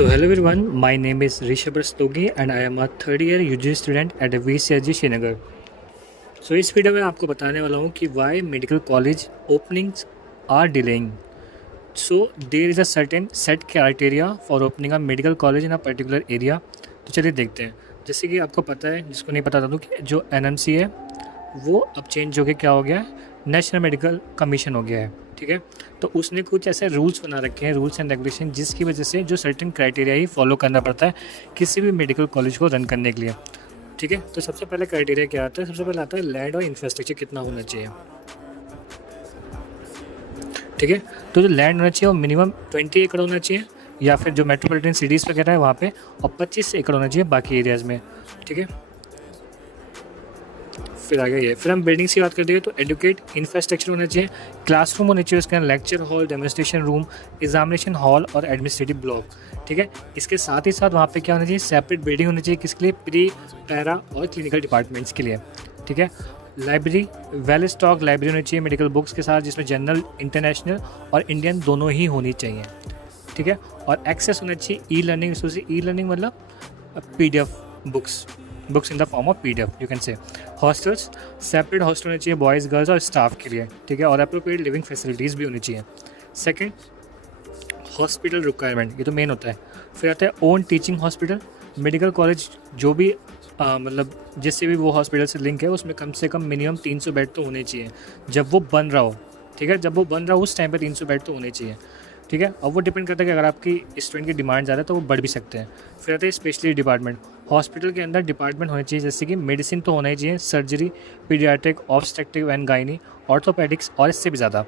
So hello everyone, my name is Rishabh Rastogi and I am a third year UG student at VCSG Srinagar. सो इस video में आपको बताने वाला हूँ कि why medical college openings are delaying. So there is a certain set criteria for opening a medical college in a particular area. तो चलिए देखते हैं। जैसे कि आपको पता है, जिसको नहीं पता था, तो कि जो NMC है वो अब चेंज हो के क्या हो गया है, नेशनल मेडिकल कमीशन हो गया है। ठीक है, तो उसने कुछ ऐसे रूल्स बना रखे हैं, रूल्स एंड रेगुलेशन, जिसकी वजह से जो सर्टेन क्राइटेरिया ही फॉलो करना पड़ता है किसी भी मेडिकल कॉलेज को रन करने के लिए। ठीक है, तो सबसे पहले क्राइटेरिया क्या आता है? सबसे पहले आता है लैंड और इंफ्रास्ट्रक्चर कितना होना चाहिए। ठीक है, तो जो लैंड होना चाहिए वो मिनिमम 20 एकड़ होना चाहिए, या फिर जो मेट्रोपॉलिटन सिटीज़ वगैरह है वहाँ पे, और 25 एकड़ होना चाहिए बाकी एरियाज़ में। ठीक है, फिर आगे ये, फिर हम बिल्डिंग्स की बात करते हैं तो एजुकेट इंफ्रास्ट्रक्चर होना चाहिए, क्लासरूम होने चाहिए, उसके अंदर lecture hall, demonstration room, examination hall और एडमिनिस्ट्रेटिव ब्लॉक। ठीक है, इसके साथ ही साथ वहाँ पे क्या होना चाहिए, सेपरेट बिल्डिंग होनी चाहिए, किसके लिए? प्री, पैरा और क्लिनिकल डिपार्टमेंट्स के लिए। ठीक है, लाइब्रेरी, वेल स्टॉक लाइब्रेरी होनी चाहिए मेडिकल बुक्स के साथ, जिसमें जनरल, इंटरनेशनल और इंडियन दोनों ही होनी चाहिए। ठीक है, और एक्सेस होना चाहिए e learning resource. E learning मतलब PDF books in the form of PDF you can say. Hostels, separate hostel होने चाहिए बॉयज़, गर्ल्स और स्टाफ के लिए। ठीक है, और अप्रोप्रिएट लिविंग फैसिलिटीज़ भी होनी चाहिए। सेकंड, हॉस्पिटल रिक्वायरमेंट, ये तो मेन होता है। फिर आता है own teaching hospital. Medical college जो भी मतलब जिससे भी वो हॉस्पिटल से लिंक है, उसमें कम से कम मिनिमम 300 बेड तो होने चाहिए जब वो बन रहा हो। ठीक है, जब वो बन रहा हो उस टाइम पे 300 बेड तो होने चाहिए। ठीक है, अब वो डिपेंड करता है कि अगर आपकी स्टूडेंट की डिमांड ज़्यादा है तो वो बढ़ भी सकते हैं। फिर आता है स्पेशलिस्ट डिपार्टमेंट। हॉस्पिटल के अंदर डिपार्टमेंट होने चाहिए, जैसे कि मेडिसिन तो होना ही चाहिए, surgery, paediatric, obstetric and gynae, orthopaedics और इससे भी ज़्यादा।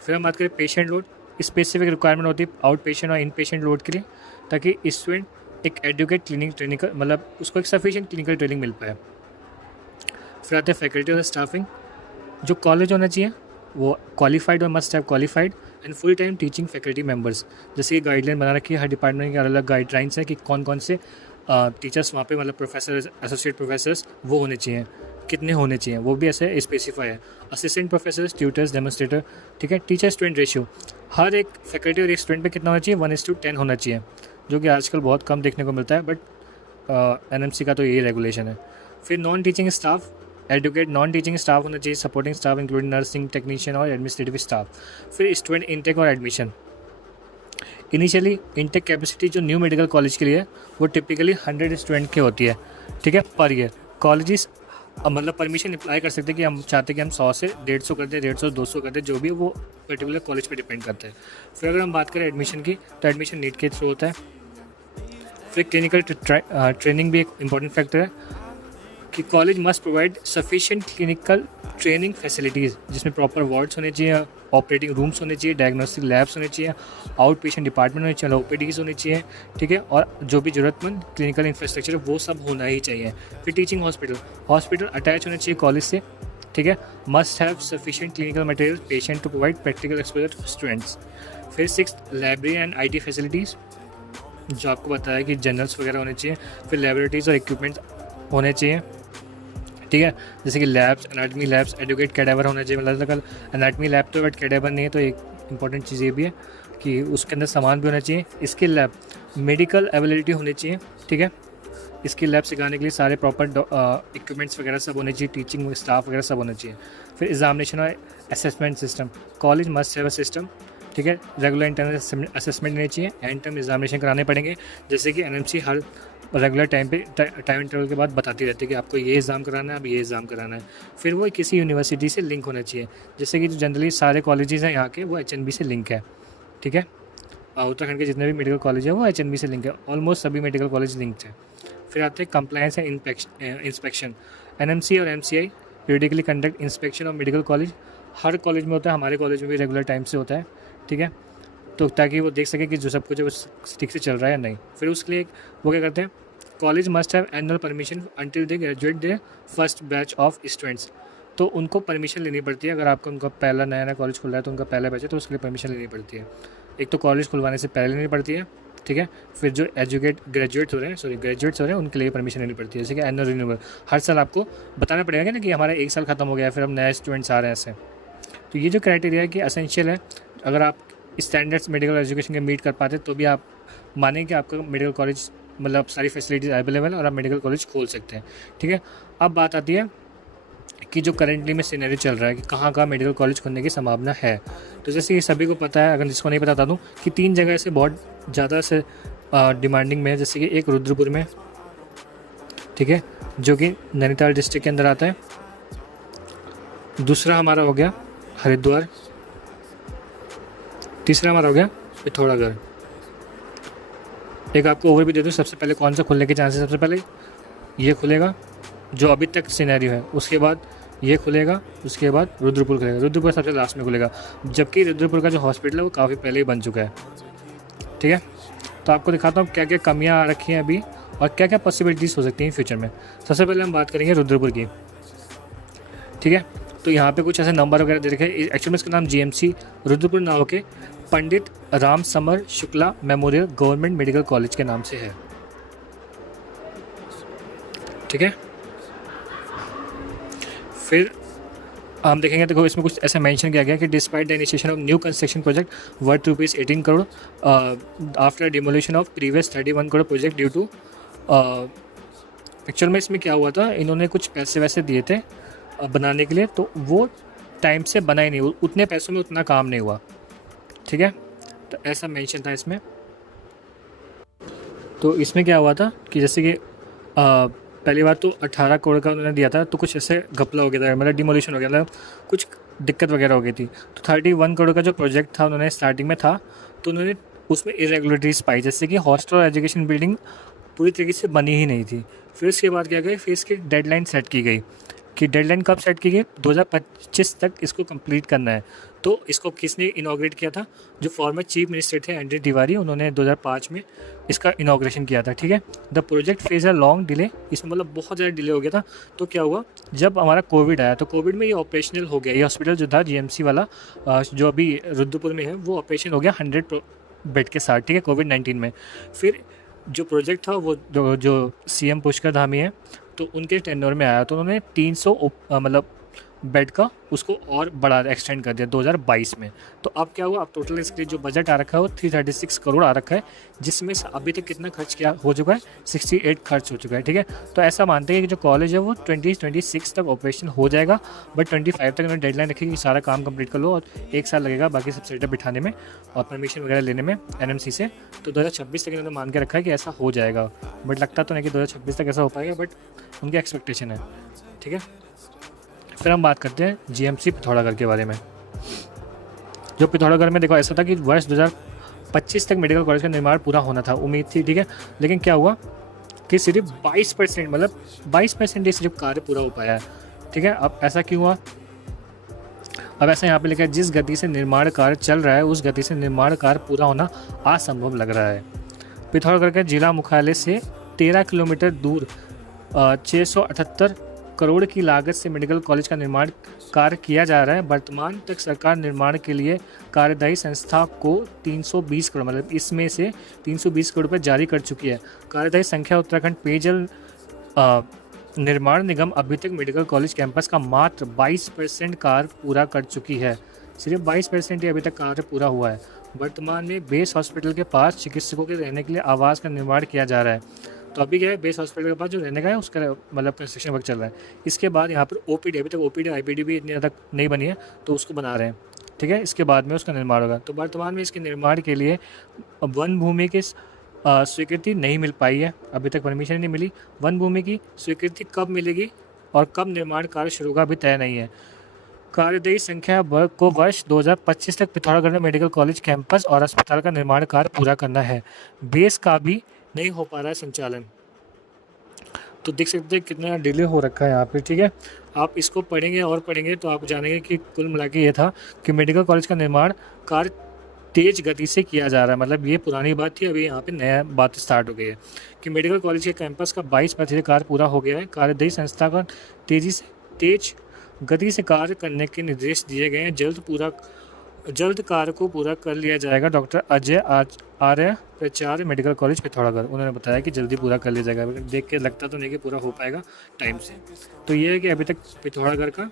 फिर हम बात करें पेशेंट लोड। स्पेसिफिक रिक्वायरमेंट होती है आउट पेशेंट और इन पेशेंट लोड के लिए, ताकि स्टूडेंट एक एडुकेट क्लिनिकल मतलब उसको एक सफिशिएंट क्लिनिकल ट्रेनिंग मिल पाए। फिर आते हैं फैकल्टी और स्टाफिंग। जो कॉलेज होना चाहिए वो क्वालिफाइड और must have qualified and full time teaching faculty members. जैसे कि गाइडलाइन बना रखी है, हर डिपार्टमेंट की अलग अलग गाइडलाइंस है कि कौन कौन से टीचर्स वहाँ पे, मतलब प्रोफेसर, एसोसिएट प्रोफेसर्स वो होने चाहिए, कितने होने चाहिए वो भी ऐसे स्पेसिफाई है। Assistant professors, tutors, demonstrator. ठीक है, टीचर स्टूडेंट रेशियो, हर एक फैकल्टी और एक स्टूडेंट पे कितना होना चाहिए? 1:10 होना चाहिए, जो कि आजकल बहुत कम देखने को मिलता है, बट NMC का तो यही रेगुलेशन है। फिर non teaching staff, adequate non teaching staff होना चाहिए, supporting staff including nursing technician और एडमिनिस्ट्रेटिव स्टाफ। फिर स्टूडेंट इनटेक और एडमिशन। इनिशियली इनटेक कैपेसिटी जो न्यू मेडिकल कॉलेज के लिए है वो टिपिकली 100 स्टूडेंट की होती है। ठीक है, पर ईयर। कॉलेजेस मतलब परमिशन अप्लाई कर सकते हैं कि हम चाहते हैं कि हम 100 से 150 कर दें, 150 200 कर दें, जो भी वो पर्टिकुलर कॉलेज पे डिपेंड करता है। फिर अगर हम बात करें एडमिशन की, तो एडमिशन नीट के थ्रू होता है। फिर क्लिनिकल ट्रेनिंग भी एक इंपॉर्टेंट फैक्टर है कि college must provide sufficient clinical training facilities, जिसमें प्रॉपर वार्ड्स होने चाहिए, ऑपरेटिंग रूम्स होने चाहिए, डायग्नोस्टिक लैब्स होने चाहिए, आउट पेशेंट डिपार्टमेंट होने चाहिए, OPDs होने चाहिए। ठीक है, और जो भी ज़रूरतमंद क्लिनिकल इंफ्रास्ट्रक्चर वो सब होना ही चाहिए। फिर टीचिंग हॉस्पिटल अटैच होने चाहिए कॉलेज से। ठीक है, must have sufficient clinical material patient to provide practical exposure to students. फिर 6 लाइब्रेरी एंड IT फैसिलिटीज़, जो आपको बताया कि जर्नल्स वगैरह होने चाहिए। फिर लेबोरेटरीज और इक्विपमेंट्स होने चाहिए। ठीक है, जैसे कि labs, anatomy labs, adequate cadaver होना चाहिए। मतलब एनाटमी लैब तो बट कैडेवर नहीं है, तो एक इंपॉर्टेंट चीज़ ये भी है कि उसके अंदर सामान भी होना चाहिए। स्किल लैब, मेडिकल एबिलिटी होनी चाहिए। ठीक है, स्किल लैब सिखाने के लिए सारे प्रॉपर इक्विपमेंट्स वगैरह सब होने चाहिए, टीचिंग स्टाफ वगैरह सब होना चाहिए। फिर एग्जामिनेशन और assessment system, college must have a system. ठीक है, रेगुलर इंटरनल असेसमेंट लेनी चाहिए, एंड टर्म एग्जामिनेशन कराने पड़ेंगे, जैसे कि NMC हर रेगुलर टाइम इंटरवल के बाद बताती रहती है कि आपको ये एग्ज़ाम कराना है, अब ये एग्ज़ाम कराना है। फिर वो किसी यूनिवर्सिटी से लिंक होना चाहिए, जैसे कि जो जनरली सारे कॉलेजेस हैं यहाँ के वो HNB से लिंक है। ठीक है, उत्तराखंड के जितने भी मेडिकल कॉलेज हैं वो HNB से लिंक है, ऑलमोस्ट सभी मेडिकल कॉलेज लिंक्ड हैं। फिर आते हैं कंप्लायंस एंड इंस्पेक्शन। NMC और MCI periodically conduct inspection of medical college. Her college में होता है, हमारे कॉलेज में भी रेगुलर टाइम से होता है। ठीक है, तो ताकि वो देख सके कि जो सब कुछ है वो ठीक से चल रहा है या नहीं। फिर उसके लिए वो क्या करते हैं, college must have annual permission until they graduate they first batch of students. तो उनको परमिशन लेनी पड़ती है, अगर आपका उनका पहला नया कॉलेज खुल रहा है तो उनका पहला बैच है, तो उसके लिए परमिशन लेनी पड़ती है। एक तो कॉलेज खुलवाने से पहले लेनी पड़ती है। ठीक है, फिर जो ग्रेजुएट्स हो रहे हैं उनके लिए परमिशन लेनी पड़ती है, जैसे कि एनुअल रिन्यूअल हर साल आपको बताना पड़ेगा ना कि हमारा 1 साल ख़त्म हो गया, फिर हम नए स्टूडेंट्स आ रहे हैं ऐसे। तो ये जो क्राइटेरिया है कि असेंशियल है, अगर आप स्टैंडर्ड्स मेडिकल एजुकेशन के मीट कर पाते तो भी आप मानें कि आपका मेडिकल कॉलेज मतलब सारी फैसिलिटीज़ अवेलेबल है और आप मेडिकल कॉलेज खोल सकते हैं। ठीक है, अब बात आती है कि जो करेंटली में सिनेरियो चल रहा है कि कहाँ कहाँ मेडिकल कॉलेज खोलने की संभावना है। तो जैसे ये सभी को पता है, अगर जिसको नहीं बता दूँ कि 3 जगह से बहुत ज़्यादा से डिमांडिंग में है। जैसे कि एक रुद्रपुर में, ठीक है, जो कि नैनीताल डिस्ट्रिक्ट के अंदर आता है। दूसरा हमारा हो गया हरिद्वार, तीसरा हमारा हो गया पिथौरागढ़। एक आपको ओवर भी दे दूँ, सबसे पहले कौन सा खुलने के चांसेस। सबसे पहले ये खुलेगा जो अभी तक सिनेरियो है, उसके बाद ये खुलेगा, उसके बाद रुद्रपुर खुलेगा। रुद्रपुर सबसे लास्ट में खुलेगा, जबकि रुद्रपुर का जो हॉस्पिटल है वो काफ़ी पहले ही बन चुका है। ठीक है, तो आपको दिखाता हूँ क्या क्या कमियाँ आ रखी हैं अभी और क्या क्या पॉसिबिलिटीज़ हो सकती हैं फ्यूचर में। सबसे पहले हम बात करेंगे रुद्रपुर की। ठीक है, तो यहाँ पे कुछ ऐसे नंबर वगैरह दे रखे हैं। एक्चुअली में इसका नाम जीएमसी रुद्रपुर ना होके Pandit Ram Samar Shukla memorial government medical college के नाम से है। ठीक है, फिर हम देखेंगे, देखो इसमें कुछ ऐसा मेंशन किया गया कि despite the initiation of new construction project worth ₹18 crore after demolition of previous 31 crore project due to. Actual में इसमें क्या हुआ था, इन्होंने कुछ पैसे वैसे दिए थे बनाने के लिए, तो वो टाइम से बना ही नहीं, उतने पैसों में उतना काम नहीं हुआ। ठीक है, तो ऐसा मेंशन था इसमें। तो इसमें क्या हुआ था कि जैसे कि पहली बार तो 18 करोड़ का उन्होंने दिया था, तो कुछ ऐसे घपला हो गया था, मतलब डिमोलिशन हो गया था, कुछ दिक्कत वगैरह हो गई थी। तो 31 करोड़ का जो प्रोजेक्ट था उन्होंने स्टार्टिंग में था, तो उन्होंने उसमें इरेगुलरिटीज़ पाई, जैसे कि हॉस्टल और एजुकेशन बिल्डिंग पूरी तरीके से बनी ही नहीं थी। फिर उसके बाद क्या गया, फिर इसकी डेडलाइन सेट की गई कि डेडलाइन कब सेट की गई, 2025 तक इसको कंप्लीट करना है। तो इसको किसने इनॉग्रेट किया था, जो फॉर्मर चीफ मिनिस्टर थे एनडी तिवारी, उन्होंने 2005 में इसका इनॉग्रेशन किया था। ठीक है, the project phase a long delay, इसमें मतलब बहुत ज़्यादा डिले हो गया था। तो क्या हुआ, जब हमारा कोविड आया तो कोविड में ये ऑपरेशनल हो गया, ये हॉस्पिटल जो था जीएमसी वाला जो अभी रुद्रपुर में है, वो ऑपरेशन हो गया 100 बेड के साथ। ठीक है, कोविड-19 में। फिर जो प्रोजेक्ट था वो जो सीएम पुष्कर धामी है, तो उनके टेन्योर में आया, तो उन्होंने 300 मतलब बेड का उसको और बड़ा एक्सटेंड कर दिया 2022 में। तो अब क्या हुआ, अब टोटल इसके जो बजट आ रखा है वो 336 करोड़ आ रखा है, जिसमें से अभी तक कितना खर्च किया हो चुका है, 68 खर्च हो चुका है। ठीक है, तो ऐसा मानते हैं कि जो कॉलेज है वो 2026 तक ऑपरेशन हो जाएगा, बट 25 तक उन्होंने डेडलाइन रखी कि सारा काम कंप्लीट कर लो और 1 साल लगेगा बाकी सब सेटअप बिठाने में और परमिशन वगैरह लेने में एनएमसी से। तो 2026 तक इन्होंने मान के रखा है कि ऐसा हो जाएगा, बट लगता तो नहीं कि 2026 तक ऐसा हो पाएगा, बट उनकी एक्सपेक्टेशन है। ठीक है, फिर हम बात करते हैं जीएमसी पिथौरागढ़ के बारे में। जो पिथौरागढ़ में देखो ऐसा था कि वर्ष 2025 तक मेडिकल कॉलेज का निर्माण पूरा होना था, उम्मीद थी। ठीक है, लेकिन क्या हुआ कि सिर्फ 22% मतलब 22% ही सिर्फ कार्य पूरा हो पाया है। ठीक है, अब ऐसा क्यों हुआ, अब ऐसा यहाँ पे लिखा है, जिस गति से निर्माण कार्य चल रहा है उस गति से निर्माण कार्य पूरा होना असंभव लग रहा है। पिथौरागढ़ के जिला मुख्यालय से 13 किलोमीटर दूर 678 करोड़ की लागत से मेडिकल कॉलेज का निर्माण कार्य किया जा रहा है। वर्तमान तक सरकार निर्माण के लिए कार्यदायी संस्था को 320 करोड़ मतलब इसमें से 320 करोड़ रुपये जारी कर चुकी है। कार्यदायी संख्या उत्तराखंड पेयजल निर्माण निगम अभी तक मेडिकल कॉलेज कैंपस का मात्र 22% कार्य पूरा कर चुकी है। सिर्फ 22% ही अभी तक कार्य पूरा हुआ है। वर्तमान में बेस हॉस्पिटल के पास चिकित्सकों के रहने के लिए आवास का निर्माण किया जा रहा है। तो अभी क्या है, बेस हॉस्पिटल के पास जो रहने का है उसका मतलब कंस्ट्रक्शन वर्क चल रहा है। इसके बाद यहाँ पर ओपीडी, अभी तक ओपीडी आईपीडी भी इतनी ज़्यादा नहीं बनी है, तो उसको बना रहे हैं। ठीक है, इसके बाद में उसका निर्माण होगा। तो वर्तमान में इसके निर्माण के लिए वन भूमि की स्वीकृति नहीं मिल पाई है, अभी तक परमिशन नहीं मिली। वन भूमि की स्वीकृति कब मिलेगी और कब निर्माण कार्य शुरू होगा अभी तय नहीं है। कार्यदायी संख्या को वर्ष 2025 तक पिथौरागढ़ में मेडिकल कॉलेज कैंपस और अस्पताल का निर्माण कार्य पूरा करना है। बेस का भी नहीं हो पा रहा है संचालन। तो देख सकते हैं कितना डिले हो रखा है यहाँ पे। ठीक है, आप इसको पढ़ेंगे और पढ़ेंगे तो आप जानेंगे कि कुल मिला के ये था कि मेडिकल कॉलेज का निर्माण कार्य तेज गति से किया जा रहा है। मतलब ये पुरानी बात थी, अभी यहाँ पे नया बात स्टार्ट हो गई है कि मेडिकल कॉलेज के कैंपस का 22% कार्य पूरा हो गया है। कार्यदायी संस्था का तेज गति से कार्य करने के निर्देश दिए गए हैं। जल्द कार्य को पूरा कर लिया जाएगा। डॉक्टर अजय आर्य प्राचार्य मेडिकल कॉलेज पिथौरागढ़, उन्होंने बताया कि जल्दी पूरा कर लिया जाएगा। देख के लगता तो नहीं कि पूरा हो पाएगा टाइम से। तो ये है कि अभी तक पिथौरागढ़ का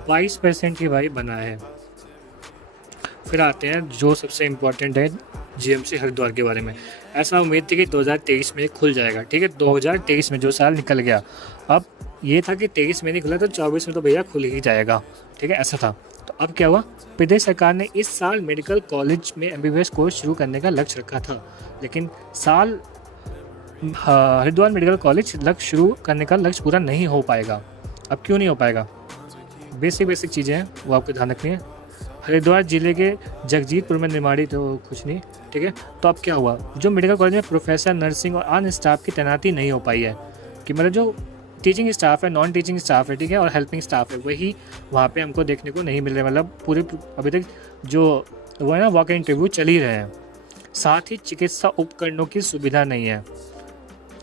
22% ही भाई बना है। फिर आते हैं जो सबसे इम्पोर्टेंट है जीएमसी हरिद्वार के बारे में। ऐसा उम्मीद थी कि 2023 में खुल जाएगा, ठीक है, 2023 में जो साल निकल गया, अब ये था कि 23 में नहीं खुला तो 24 में तो भैया खुल ही जाएगा, ठीक है, ऐसा था। तो अब क्या हुआ, प्रदेश सरकार ने इस साल मेडिकल कॉलेज में एमबीबीएस कोर्स शुरू करने का लक्ष्य रखा था, लेकिन हरिद्वार मेडिकल कॉलेज लक्ष्य शुरू करने का लक्ष्य पूरा नहीं हो पाएगा। अब क्यों नहीं हो पाएगा, बेसिक चीज़ें हैं वो आपको ध्यान रखनी है। हरिद्वार जिले के जगजीतपुर में निर्माणी तो कुछ नहीं, ठीक है। तो अब क्या हुआ, जो मेडिकल कॉलेज में प्रोफेसर, नर्सिंग और अन्य स्टाफ की तैनाती नहीं हो पाई है, कि मतलब जो टीचिंग स्टाफ है, नॉन टीचिंग स्टाफ है, ठीक है, और हेल्पिंग स्टाफ है, वही वहाँ पे हमको देखने को नहीं मिल रहा है। मतलब पूरे अभी तक जो वो है ना वॉक इन इंटरव्यू चल ही रहे हैं। साथ ही चिकित्सा उपकरणों की सुविधा नहीं है,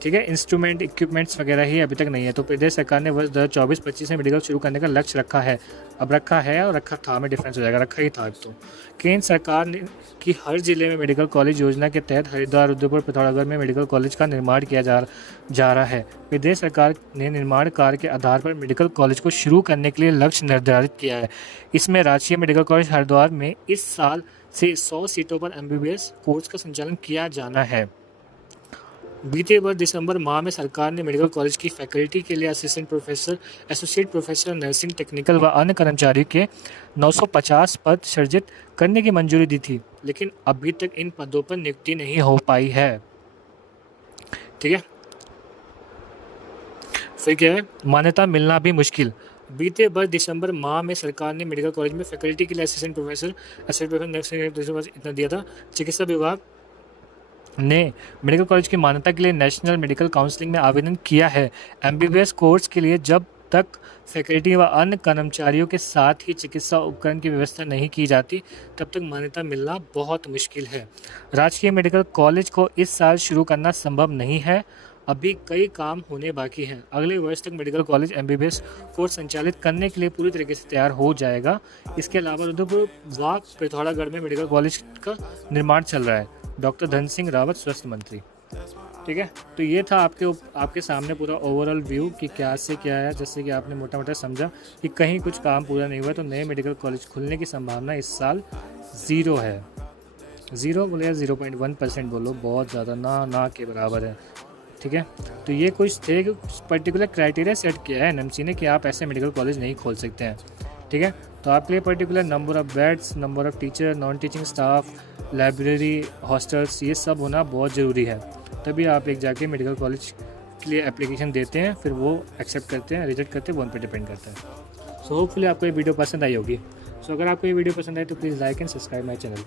ठीक है, इंस्ट्रूमेंट इक्विपमेंट्स वगैरह ही अभी तक नहीं है। तो प्रदेश सरकार ने वर्ष 2024-25 में मेडिकल शुरू करने का लक्ष्य रखा है। अब रखा है और रखा था में डिफरेंस हो जाएगा, रखा ही था अब तो। केंद्र सरकार ने की हर जिले में मेडिकल कॉलेज योजना के तहत हरिद्वार, रुद्रपुर, पिथौरागढ़ में मेडिकल कॉलेज का निर्माण किया जा रहा है। प्रदेश सरकार ने निर्माण कार्य के आधार पर मेडिकल कॉलेज को शुरू करने के लिए लक्ष्य निर्धारित किया है। इसमें राजकीय मेडिकल कॉलेज हरिद्वार में इस साल से 100 सीटों पर एमबीबीएस कोर्स का संचालन किया जाना है। बीते वर्ष दिसंबर माह में सरकार ने मेडिकल कॉलेज की फैकल्टी के लिए assistant professor, associate professor, nursing, technical व अन्य कर्मचारियों के 950 पद सृजित करने की मंजूरी दी थी, लेकिन अभी तक इन पदों पर नियुक्ति नहीं हो पाई है, ठीक है। फिर क्या है, मान्यता मिलना भी मुश्किल। बीते वर्ष दिसंबर माह में सरकार ने मेडिकल कॉलेज में फैकल्टी के लिए असिस्टेंट प्रोफेसर, नर्सिंग इतना दिया था। चिकित्सा विभाग ने मेडिकल कॉलेज की मान्यता के लिए नेशनल मेडिकल काउंसिलिंग में आवेदन किया है। एमबीबीएस कोर्स के लिए जब तक फैकल्टी व अन्य कर्मचारियों के साथ ही चिकित्सा उपकरण की व्यवस्था नहीं की जाती, तब तक मान्यता मिलना बहुत मुश्किल है। राजकीय मेडिकल कॉलेज को इस साल शुरू करना संभव नहीं है, अभी कई काम होने बाकी हैं। अगले वर्ष तक मेडिकल कॉलेज एमबीबीएस कोर्स संचालित करने के लिए पूरी तरीके से तैयार हो जाएगा। इसके अलावा रुद्रपुर व पिथौरागढ़ में मेडिकल कॉलेज का निर्माण चल रहा है। डॉक्टर धन सिंह रावत, स्वास्थ्य मंत्री, ठीक है। तो ये था आपके सामने पूरा ओवरऑल व्यू कि क्या से क्या है। जैसे कि आपने मोटा मोटा समझा कि कहीं कुछ काम पूरा नहीं हुआ, तो नए मेडिकल कॉलेज खुलने की संभावना इस साल 0 है। 0 बोले या 0.1% बोलो, बहुत ज़्यादा ना के बराबर है, ठीक है। तो ये कुछ थे कि पर्टिकुलर क्राइटेरिया सेट किया है एनएमसी ने कि आप ऐसे मेडिकल कॉलेज नहीं खोल सकते हैं, ठीक है। तो आपके लिए particular number of beds, number of teacher, non teaching staff, library, hostels, ये सब होना बहुत ज़रूरी है। तभी आप एक जाके मेडिकल कॉलेज के लिए एप्लीकेशन देते हैं, फिर वो एक्सेप्ट करते हैं, रिजेक्ट करते हैं, वो उन पर डिपेंड करता है। सो होपफुली आपको ये वीडियो पसंद आई होगी। सो अगर आपको ये वीडियो पसंद आए तो please like and subscribe my channel.